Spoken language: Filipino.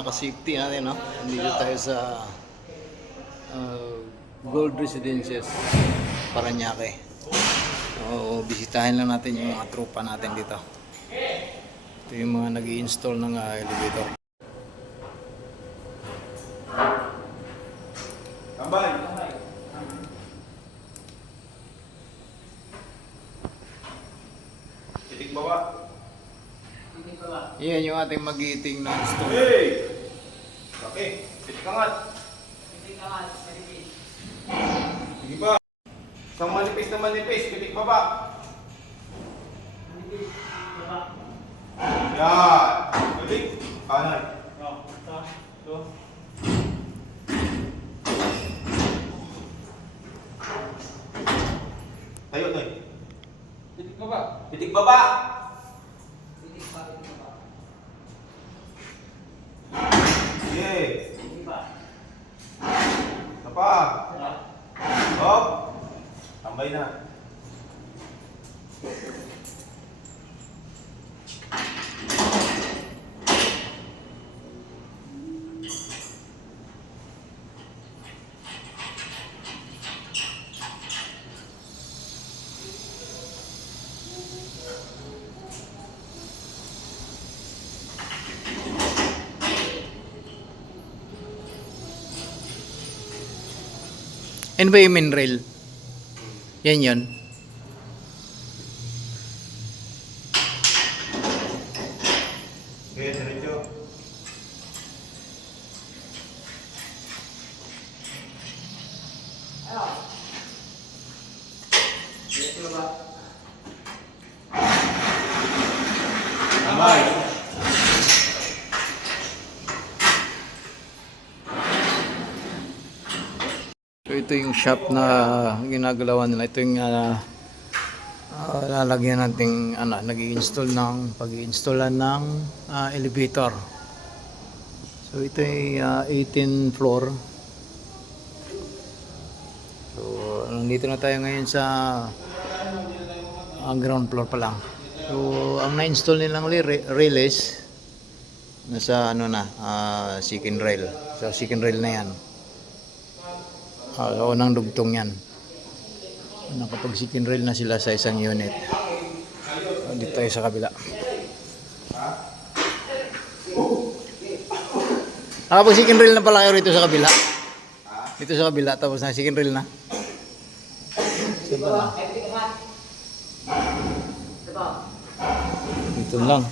mga ka-safety natin, no? Nandito tayo sa Gold Residences, Parañaque. So, bisitahin lang natin yung mga tropa natin dito. Ito yung mga nag-i-install ng elevator. Tambay! Titik baba! Yan yung ating mag-iiting na install. Hey! Okay, titik angat! Sige pa! Isang manipis na manipis, titik baba! Yan! Balik! Kanan! Tayo, Noy! Titik baba. Titik baba! Sige! Isa pa! Hop! Tambay na! Ano ba yung main rail? Yan yun. Okay, diretso. Tambay! So ito yung shop na ginagalawan nila. Ito yung lalagyan nating nag-i-install ng pag-i-installan ng elevator. So ito ay 18th floor. So nandito na tayo ngayon sa ground floor pa lang. So ang na-install nilang relays nasa second rail. So second rail na yan. Unang dugtong yan. Nakapag second rail na sila sa isang unit. Dito tayo sa kabila. Nakapag second rail na pala kayo rito sa kabila. Dito sa kabila tapos na second rail na. Saan ba na? Dito lang.